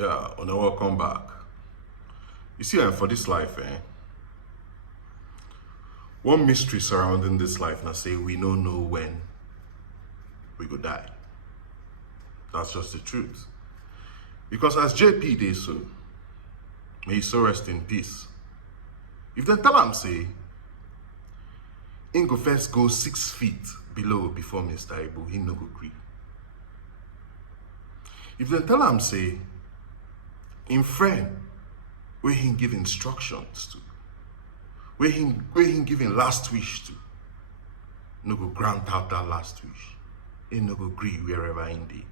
Yeah, and welcome back. You see, for this life, one mystery surrounding this life, now say we don't know when we go die. That's just the truth. Because as JP did so, may he so rest in peace. If they tell him, say, go first go 6 feet below before Mr. Ibu, he no go agree. If they tell him, say, in friend, where he give instructions to, where he giving last wish to, no go grant out that last wish. He no go agree wherever in day.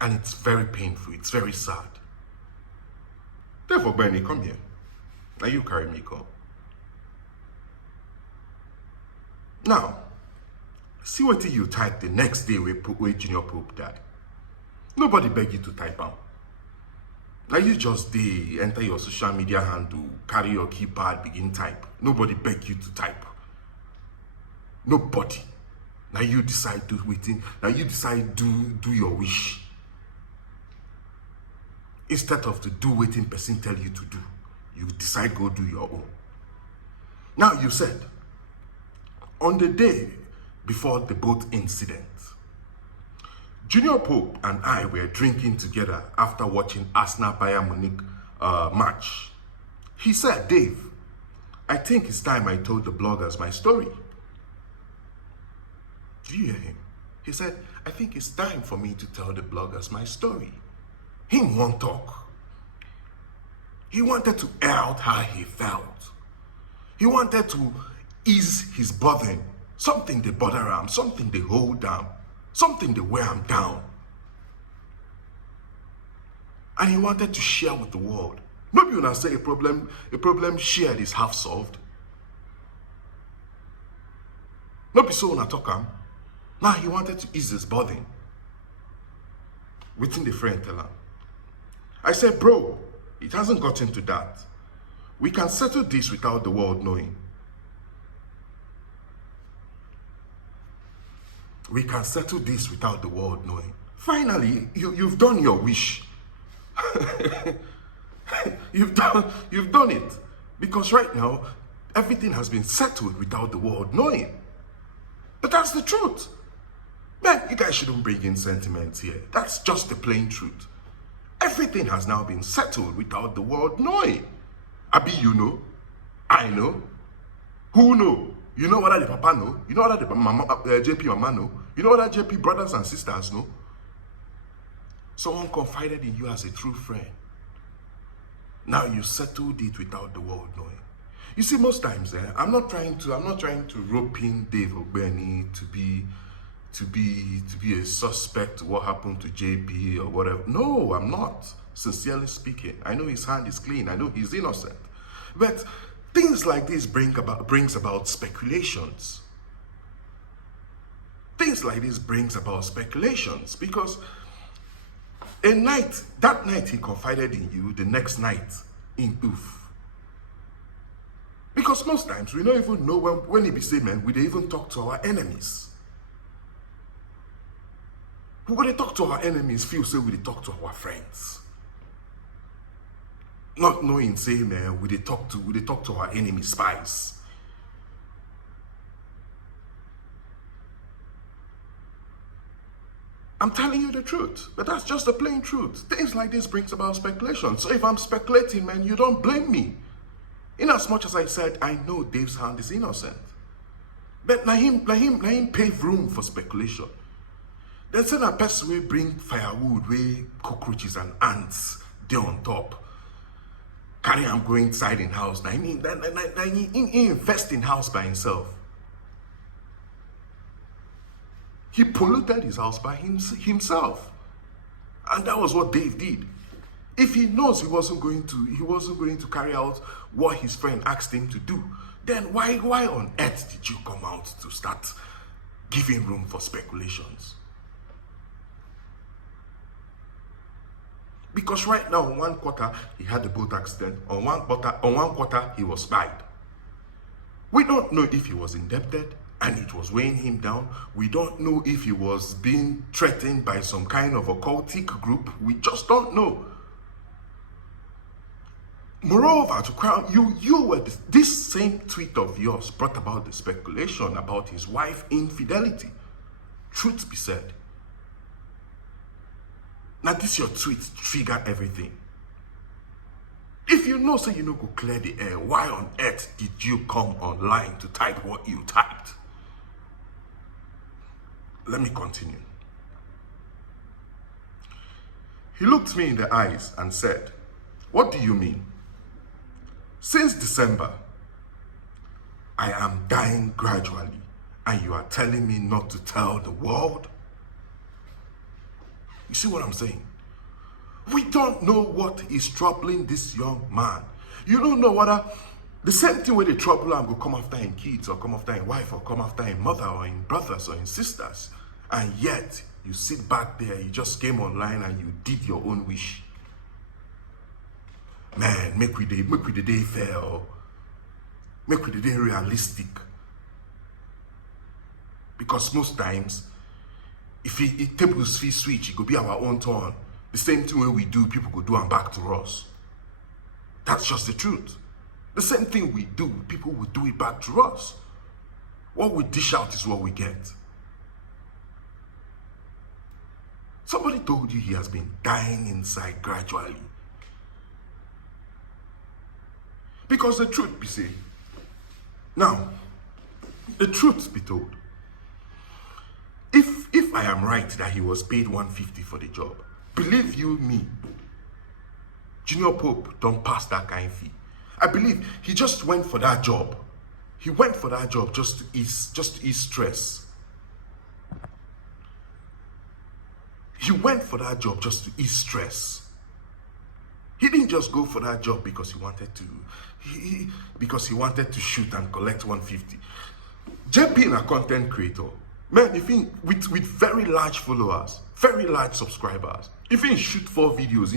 And it's very painful, it's very sad. Therefore, Bernie, come here. Now you carry me, come. Now, see what you type the next day where Junior Pope died. Nobody beg you to type out. Now you just enter your social media handle, carry your keypad, begin type. Nobody beg you to type. Nobody. Now you decide to waiting. Now you decide do your wish. Instead of to do waiting person tell you to do, you decide go do your own. Now you said, on the day before the boat incident, Junior Pope and I were drinking together after watching Arsenal Bayern Munich match. He said, Dave, I think it's time I told the bloggers my story. Did you hear him? He said, I think it's time for me to tell the bloggers my story. He won't talk. He wanted to air out how he felt. He wanted to ease his burden. Something they bother him, something they hold down, something they wear him down. And he wanted to share with the world. Maybe when I say a problem shared is half solved. Maybe so when I talk him. Now he wanted to ease his burden. Within the friend tell him. I said, bro, it hasn't gotten to that. We can settle this without the world knowing. We can settle this without the world knowing. Finally, you've done your wish. you've done it. Because right now, everything has been settled without the world knowing. But that's the truth. Man, you guys shouldn't bring in sentiments here. That's just the plain truth. Everything has now been settled without the world knowing. Abi, you know. I know. Who know? You know what the papa know? You know what the mama, JP mama know? You know what JP brothers and sisters know? Someone confided in you as a true friend. Now you settled it without the world knowing. You see, most times, I'm not trying to rope in Dave Ogbeni to be a suspect to what happened to JP or whatever. No, I'm not. Sincerely speaking, I know his hand is clean. I know he's innocent. But things like this brings about speculations. Things like this brings about speculations because that night he confided in you, the next night in oof. Because most times we don't even know when he be saying, man, we don't even talk to our enemies. When they talk to our enemies, feel say we talk to our friends. Not knowing, say, man, we talk to our enemy spies. I'm telling you the truth, but that's just the plain truth. Things like this brings about speculation. So if I'm speculating, man, you don't blame me. In as much as I said, I know Dave's hand is innocent. But let him pave room for speculation. Then say that person will bring firewood where cockroaches and ants they on top. Carry him go inside in house. Now he invest in house by himself. He polluted his house by himself. And that was what Dave did. If he knows he wasn't going to carry out what his friend asked him to do, then why on earth did you come out to start giving room for speculations? Because right now, on one quarter, he had a boat accident. On one quarter, he was spied. We don't know if he was indebted. and it was weighing him down. We don't know if he was being threatened by some kind of occultic group. We just don't know. Moreover, to crown you were this same tweet of yours brought about the speculation about his wife's infidelity. Truth be said. Now this your tweet trigger everything. If you know, so you know, go clear the air, why on earth did you come online to type what you typed? Let me continue. He looked me in the eyes and said, "What do you mean? Since December, I am dying gradually, and you are telling me not to tell the world?" You see what I'm saying? We don't know what is troubling this young man. You don't know whether the same thing where they trouble him go come after him kids, or come after him wife, or come after him mother, or him brothers, or him sisters. And yet, you sit back there, you just came online and you did your own wish. Man, make we the day fair, or make we the day realistic. Because most times, if tables feel switch, it could be our own turn. The same thing when we do, people could do and back to us. That's just the truth. The same thing we do, people will do it back to us. What we dish out is what we get. Somebody told you he has been dying inside gradually. Because the truth be said. Now, the truth be told. If I am right that he was paid $150 for the job, believe you me, Junior Pope don't pass that kind of fee. I believe he just went for that job. He went for that job just to ease stress. He went for that job just to ease stress. He didn't just go for that job because he wanted to shoot and collect $150. JP a content creator. Man, if he with very large followers, very large subscribers, if he shoot 4 videos,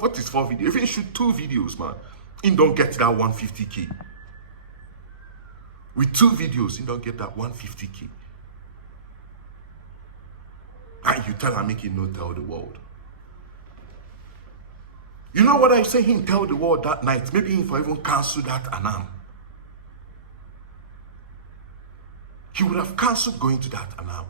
what is 4 videos? If he shoot 2 videos, man, he don't get that 150K. With 2 videos, he don't get that 150K. And you tell him, make him not tell the world. You know what I say him tell the world that night? Maybe if I even cancel that Anam. He would have cancelled going to that Anam.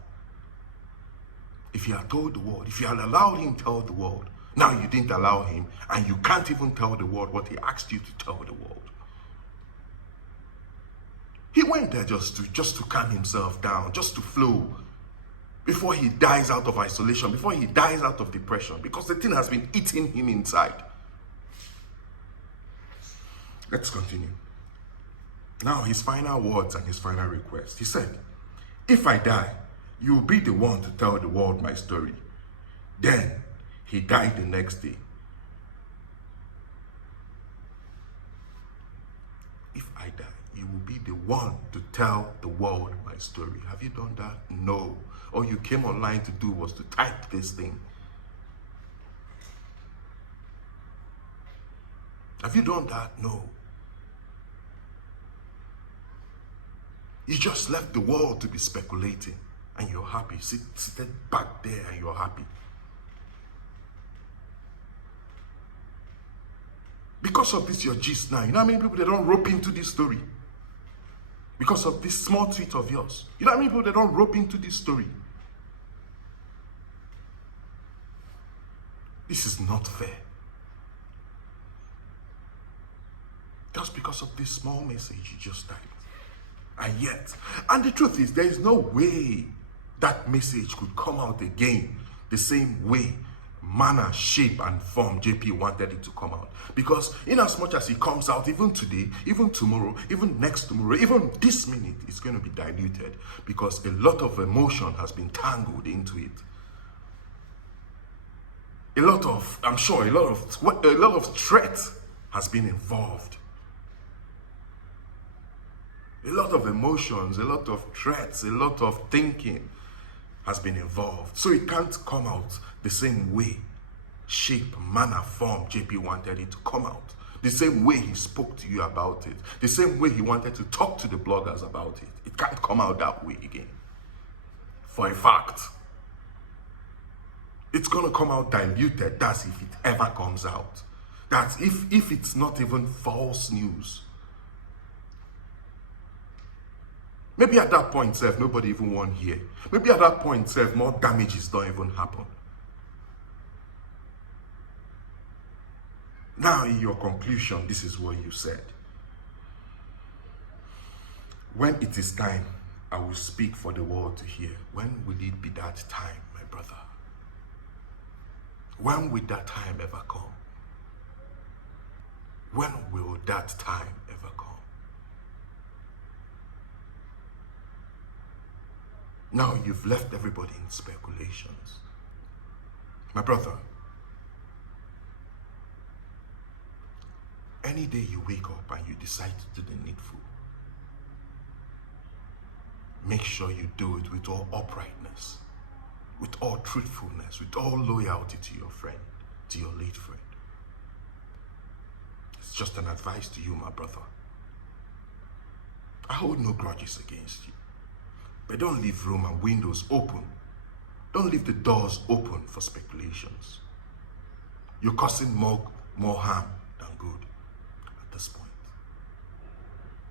If he had told the world, if you had allowed him to tell the world. Now you didn't allow him, and you can't even tell the world what he asked you to tell the world. He went there just to calm himself down, just to flow. Before he dies out of isolation, before he dies out of depression, because the thing has been eating him inside. Let's continue. Now his final words and his final request. He said, "If I die, you will be the one to tell the world my story." Then he died the next day. If I die, you will be the one to tell the world my story. Have you done that? No. All you came online to do was to type this thing. Have you done that? No. You just left the world to be speculating, and you're happy. Seated back there and you're happy. Because of this, your gist now. You know how many people they don't rope into this story? Because of this small tweet of yours. You know how many people they don't rope into this story? This is not fair. Just because of this small message you just typed. And the truth is, there is no way that message could come out again the same way, manner, shape, and form JP wanted it to come out. Because in as much as it comes out, even today, even tomorrow, even next tomorrow, even this minute, it's going to be diluted because a lot of emotion has been tangled into it. I'm sure a lot of threat has been involved. A lot of emotions, a lot of threats, a lot of thinking has been involved. So it can't come out the same way, shape, manner, form JP wanted it to come out. The same way he spoke to you about it. The same way he wanted to talk to the bloggers about it. It It can't come out that way again. For a fact. It's gonna come out diluted. That's if it ever comes out. That's if it's not even false news. Maybe at that point, Seth, nobody even won't hear. Maybe at that point, Seth, more damages don't even happen. Now, in your conclusion, this is what you said. When it is time, I will speak for the world to hear. When will it be that time, my brother? When will that time ever come? When will that time ever come? Now you've left everybody in speculations. My brother, any day you wake up and you decide to do the needful, make sure you do it with all uprightness, with all truthfulness, with all loyalty to your friend, to your late friend. It's just an advice to you, my brother. I hold no grudges against you, but don't leave room and windows open. Don't leave the doors open for speculations. You're causing more harm than good at this point.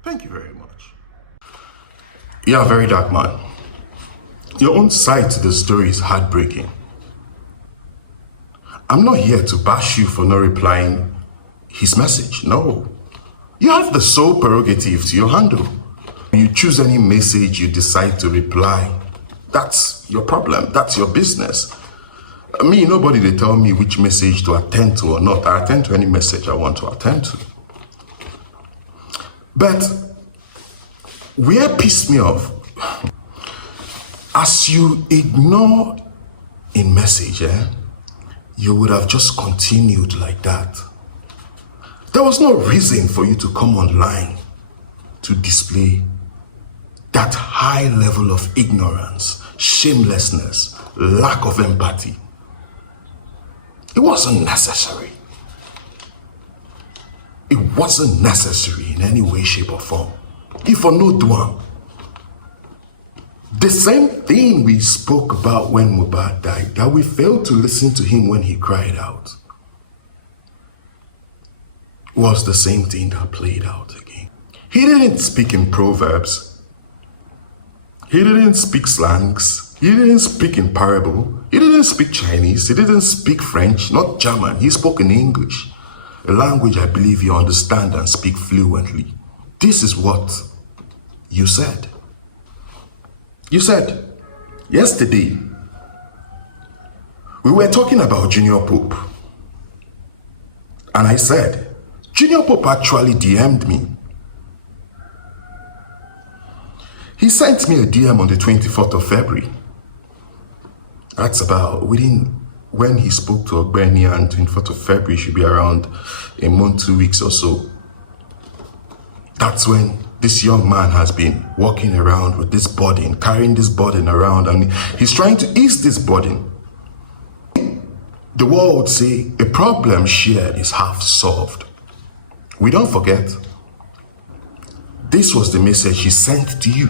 Thank you very much. Yeah, very dark man. Your own side to the story is heartbreaking. I'm not here to bash you for not replying his message. No. You have the sole prerogative to your handle. You choose any message you decide to reply. That's your problem. That's your business. Me, nobody they tell me which message to attend to or not. I attend to any message I want to attend to. But where pissed me off, as you ignore a message, you would have just continued like that. There was no reason for you to come online to display that high level of ignorance, shamelessness, lack of empathy. It wasn't necessary. It wasn't necessary in any way, shape, or form. If for no duam. The same thing we spoke about when Mohbad died, that we failed to listen to him when he cried out, was the same thing that played out again. He didn't speak in proverbs. He didn't speak slangs. He didn't speak in parable. He didn't speak Chinese. He didn't speak French, not German. He spoke in English, a language I believe you understand and speak fluently. This is what you said. You said, yesterday, we were talking about Junior Pope. And I said, Junior Pope actually DM'd me. He sent me a DM on the 24th of February. That's about when he spoke to Ogbeni, and 24th of February should be around a month, 2 weeks or so. That's when this young man has been walking around with this burden, carrying this burden around, and he's trying to ease this burden. The world would say a problem shared is half solved. We don't forget, this was the message he sent to you.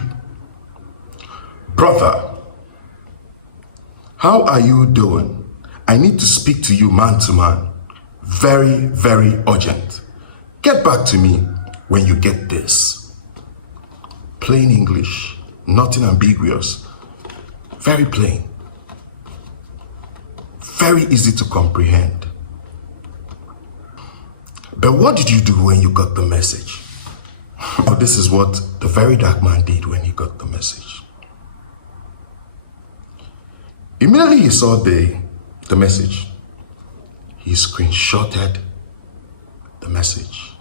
Brother, how are you doing? I need to speak to you man to man. Very, very urgent. Get back to me when you get this. Plain English, nothing ambiguous. Very plain. Very easy to comprehend. But what did you do when you got the message? Now, this is what the very dark man did when he got the message. Immediately he saw the message, he screenshotted the message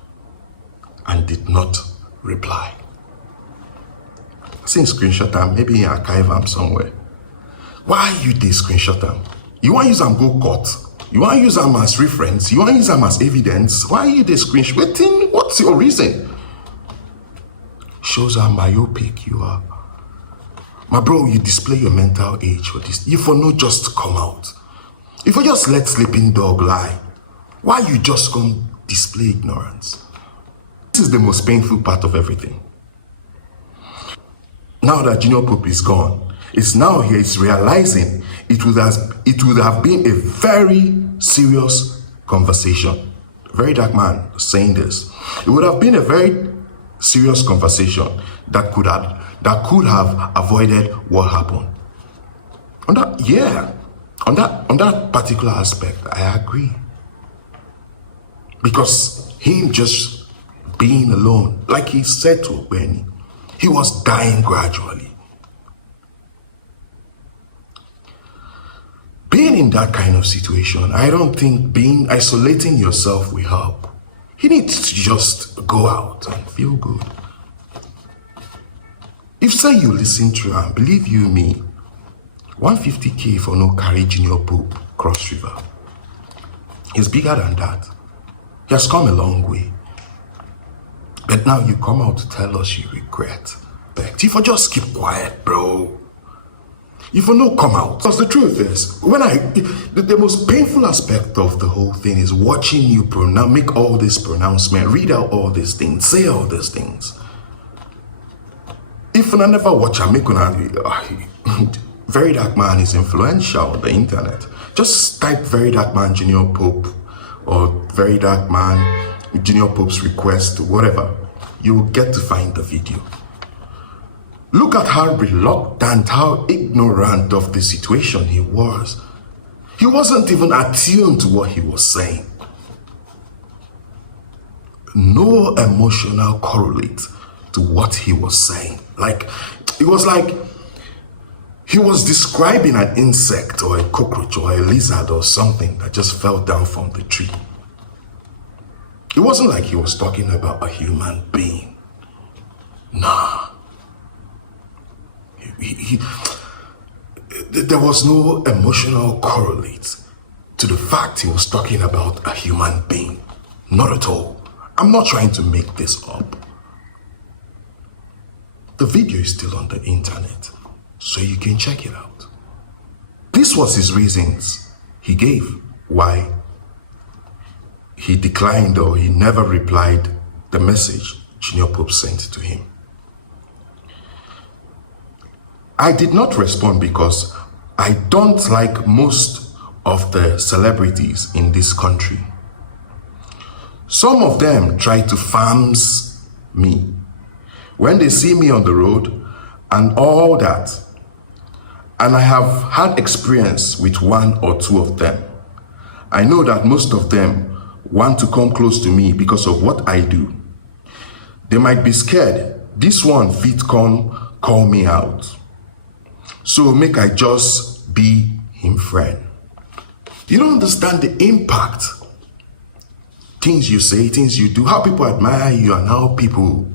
and did not reply. I think screenshot them, maybe in archive them somewhere. Why you did screenshot them? You want to use them go court? You want to use them as reference? You want to use them as evidence? Why you did screenshot? What's your reason? Shows how myopic you are. My bro, you display your mental age for this. You for no just come out. If you just let sleeping dog lie, why you just come display ignorance? This is the most painful part of everything. Now that Junior Pope is gone, it's now here, it's realizing it would have been a very serious conversation. Very dark man saying this. It would have been a very serious conversation that could have avoided what happened. On that particular aspect, I agree. Because him just being alone, like he said to Benny, he was dying gradually. Being in that kind of situation, I don't think isolating yourself will help. You need to just go out and feel good. If say you listen to her, believe you me, 150K for no carry Junior Pope cross river. He's bigger than that. He has come a long way. But now you come out to tell us you regret. But if I just keep quiet, bro. If I no come out. Because the truth is, the most painful aspect of the whole thing is watching you make all this pronouncement, read out all these things, say all these things. If I never watch I make Very Dark Man is influential on the internet. Just type Very Dark Man Junior Pope or Very Dark Man Junior Pope's request, whatever. You will get to find the video. Look at how reluctant, how ignorant of the situation he was. He wasn't even attuned to what he was saying. No emotional correlate to what he was saying. It was like he was describing an insect or a cockroach or a lizard or something that just fell down from the tree. It wasn't like he was talking about a human being. Nah. There was no emotional correlate to the fact he was talking about a human being. Not at all. I'm not trying to make this up. The video is still on the internet, so you can check it out. This was his reasons he gave why he declined or he never replied the message Junior Pope sent to him. I did not respond because I don't like most of the celebrities in this country. Some of them try to farms me. When they see me on the road and all that, and I have had experience with one or two of them, I know that most of them want to come close to me because of what I do. They might be scared. This one fit come call me out. So make I just be him friend. You don't understand the impact. Things you say, things you do, how people admire you and how people,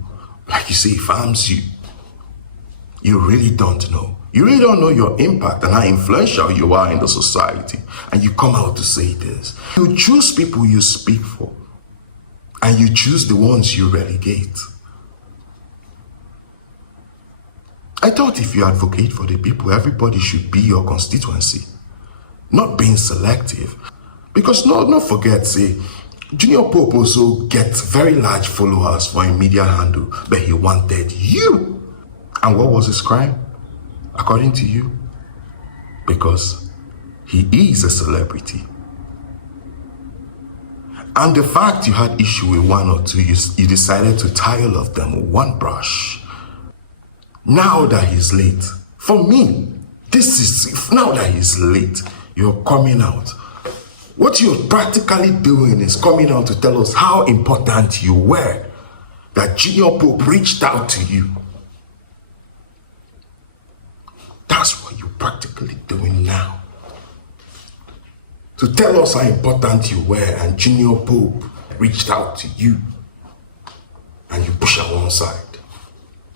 like you say, farms you. You really don't know. You really don't know your impact and how influential you are in the society. And you come out to say this. You choose people you speak for. And you choose the ones you relegate. I thought if you advocate for the people, everybody should be your constituency. Not being selective. Because don't forget, say, Junior Pope also gets very large followers for a media handle, but he wanted you. And what was his crime? According to you? Because he is a celebrity. And the fact you had issue with one or two, you decided to tie all of them with one brush. Now that he's late, for me, now that he's late, you're coming out. What you're practically doing is coming out to tell us how important you were, that Junior Pope reached out to you. That's what you're practically doing now. To tell us how important you were and Junior Pope reached out to you. And you push on one side.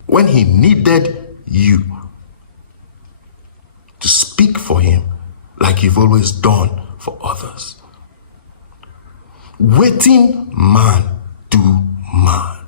When he needed you to speak for him like you've always done for others. Waiting man do man.